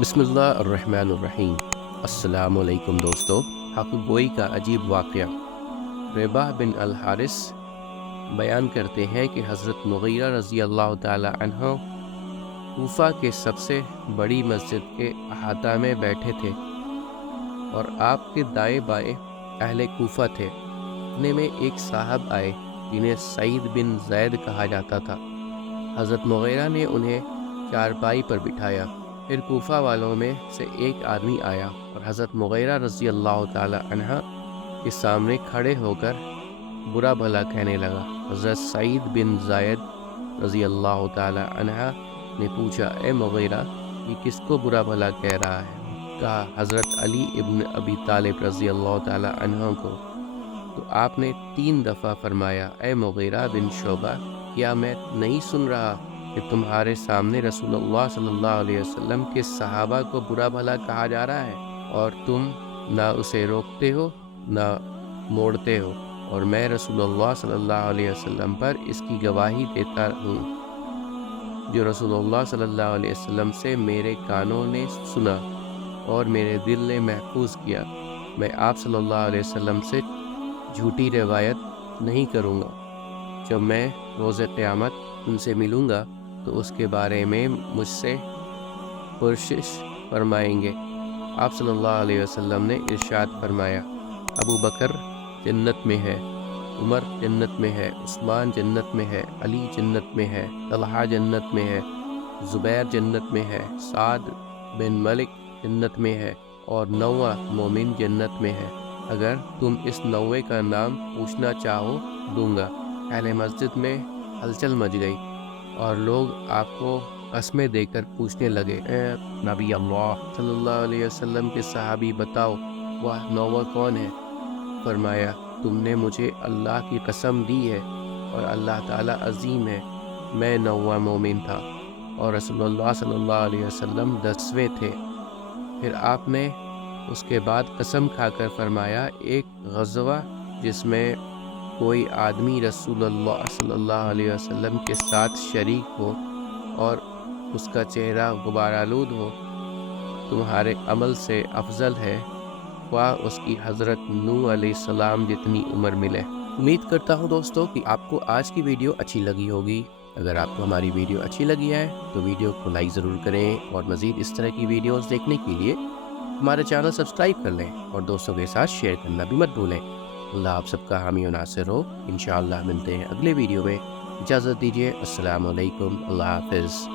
بسم اللہ الرحمن الرحیم۔ السلام علیکم دوستو۔ حق گوئی کا عجیب واقعہ۔ رباح بن الحارث بیان کرتے ہیں کہ حضرت مغیرہ رضی اللہ تعالی عنہ کوفہ کے سب سے بڑی مسجد کے احاطہ میں بیٹھے تھے اور آپ کے دائیں بائیں اہل کوفہ تھے۔ اتنے میں ایک صاحب آئے جنہیں سعید بن زید کہا جاتا تھا۔ حضرت مغیرہ نے انہیں چارپائی پر بٹھایا۔ پھر کوفہ والوں میں سے ایک آدمی آیا اور حضرت مغیرہ رضی اللہ تعالی عنہ کے سامنے کھڑے ہو کر برا بھلا کہنے لگا۔ حضرت سعید بن زید رضی اللہ تعالی عنہ نے پوچھا، اے مغیرہ، یہ کس کو برا بھلا کہہ رہا ہے؟ کہا، حضرت علی ابن ابی طالب رضی اللہ تعالی عنہ کو۔ تو آپ نے 3 دفعہ فرمایا، اے مغیرہ بن شعبہ، کیا میں نہیں سن رہا کہ تمہارے سامنے رسول اللہ صلی اللہ علیہ وسلم کے صحابہ کو برا بھلا کہا جا رہا ہے، اور تم نہ اسے روکتے ہو نہ موڑتے ہو، اور میں رسول اللہ صلی اللہ علیہ وسلم پر اس کی گواہی دیتا ہوں جو رسول اللہ صلی اللہ علیہ وسلم سے میرے کانوں نے سنا اور میرے دل نے محفوظ کیا۔ میں آپ صلی اللہ علیہ وسلم سے جھوٹی روایت نہیں کروں گا۔ جب میں روز قیامت ان سے ملوں گا تو اس کے بارے میں مجھ سے پرسش فرمائیں گے۔ آپ صلی اللہ علیہ وسلم نے ارشاد فرمایا، ابو بکر جنت میں ہے، عمر جنت میں ہے، عثمان جنت میں ہے، علی جنت میں ہے، طلحہ جنت میں ہے، زبیر جنت میں ہے، سعد بن ملک جنت میں ہے، اور 9واں مومن جنت میں ہے۔ اگر تم اس 9ویں کا نام پوچھنا چاہو دوں گا۔ اہل مسجد میں ہلچل مچ گئی اور لوگ آپ کو قسمیں دے کر پوچھنے لگے، اے نبی اللہ صلی اللہ علیہ وسلم کے صحابی، بتاؤ وہ 9واں کون ہے؟ فرمایا، تم نے مجھے اللہ کی قسم دی ہے اور اللہ تعالیٰ عظیم ہے، میں 9واں مومن تھا اور رسول اللہ صلی اللہ علیہ وسلم 10ویں تھے۔ پھر آپ نے اس کے بعد قسم کھا کر فرمایا، ایک غزوہ جس میں کوئی آدمی رسول اللہ صلی اللہ علیہ وسلم کے ساتھ شریک ہو اور اس کا چہرہ غبار آلود ہو، تمہارے عمل سے افضل ہے، خواہ اس کی حضرت نوح علیہ السلام جتنی عمر ملے۔ امید کرتا ہوں دوستو کہ آپ کو آج کی ویڈیو اچھی لگی ہوگی۔ اگر آپ کو ہماری ویڈیو اچھی لگی ہے تو ویڈیو کو لائک ضرور کریں، اور مزید اس طرح کی ویڈیوز دیکھنے کے لیے ہمارے چینل سبسکرائب کر لیں اور دوستوں کے ساتھ شیئر کرنا بھی مت بھولیں۔ اللہ آپ سب کا حامی و ناصر ہو۔ انشاءاللہ ملتے ہیں اگلے ویڈیو میں۔ اجازت دیجیے، السلام علیکم، اللہ حافظ۔